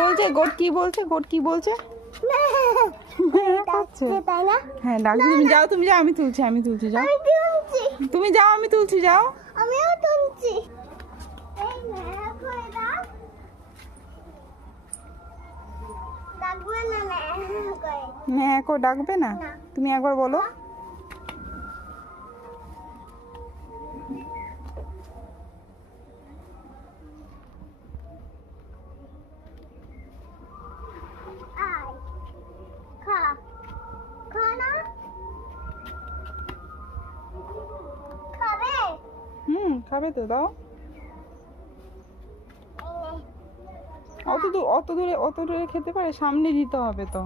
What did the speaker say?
বলছে গোট? কি বলছে গোট? কি বলছে? তাই না? হ্যাঁ ডাকছি। তুমি যাও, তুমি যাও, আমি তুলছি, আমি তুলছি, যাও আমি তুলছি, তুমি, যাও আমি তুলছি, যাও। আমিও তুলছি। এই না করে দাও, ডাকবে না না করে। ম্যাকো ডাকবে না? না। তুমি একবার বলো। আয় খা, খা না, খাবে? খাবে তো, দাও। এই নে। অত দূরে খেতে পারে? সামনে দিতে হবে তো।